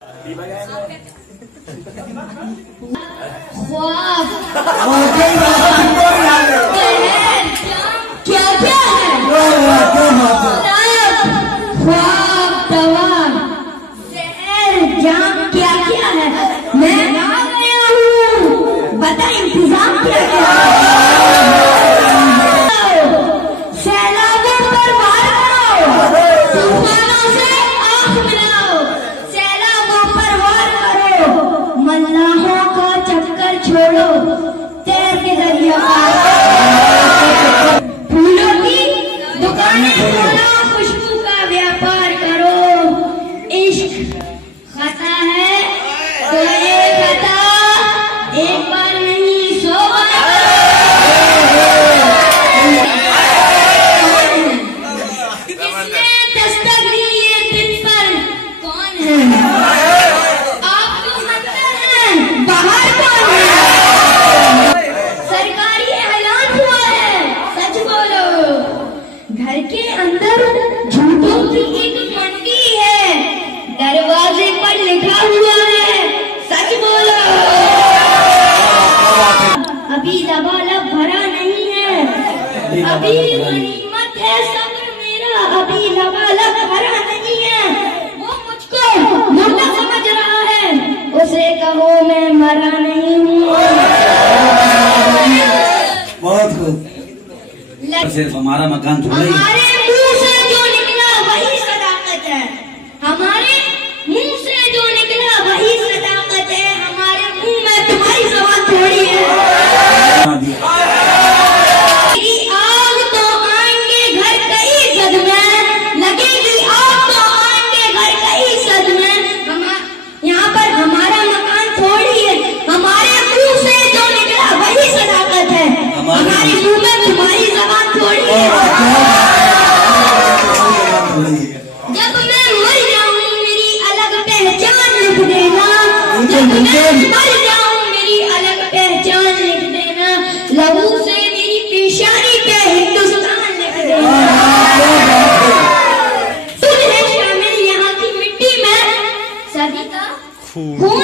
क्या क्या है? जाम क्या क्या है? मैं आ गया हूँ, बता इंतजाम क्या क्या है? सैलाबों पर वार करो, तूफानों से आँख मिलाओ, सैलाबों पर वार करो, मल्लाहों का चक्कर छोड़ो, तैर के दरिया पार, फूलों की दुकानें खोलो, खुशबू का व्यापार करो, इश्क खता है तो ये खता एक बार नहीं 100 बार। इसने दस्तक दी ये दिल पर कौन है? आप तो अंदर हैं, बाहर कौन है? सरकारी ऐलान हुआ है, सच बोलो। घर के अंदर झूठों की एक मंडी है, दरवाजे पर लिखा हुआ है, सच बोलो। अभी लबालब भरा नहीं है, अभी गनीमत है सब्र मेरा, अभी लबालब भरा नहीं है। वो मुझको मुर्दा समझ रहा है, उसे कहो मैं मरा नहीं हूँ। बहुत खूब। सिर्फ हमारा मकान थोड़ा ही। हमारे मुंह से जो निकला वही सदाकत है, हमारे मुंह से जो निकला वही सदाकत है, हमारे मुंह में तुम्हारी जबान थोड़ी है। लगेगी आग तो आएंगे घर कई सदमे, लगेगी आग तो आएंगे घर कई सदमे। यहाँ पर हमारा मकान थोड़ी है, हमारे मुंह से जो निकला वही सदाकत है, हमारे मुंह में तुम्हारी जबान थोड़ी है। जब मैं मर जाऊं मेरी अलग पहचान लिख देना, जब मैं मर जाऊं मेरी अलग पहचान लिख देना, लहू से मेरी पेशानी पे हिंदुस्तान लिख देना। तुझे शामिल यहाँ की मिट्टी में सदी का खून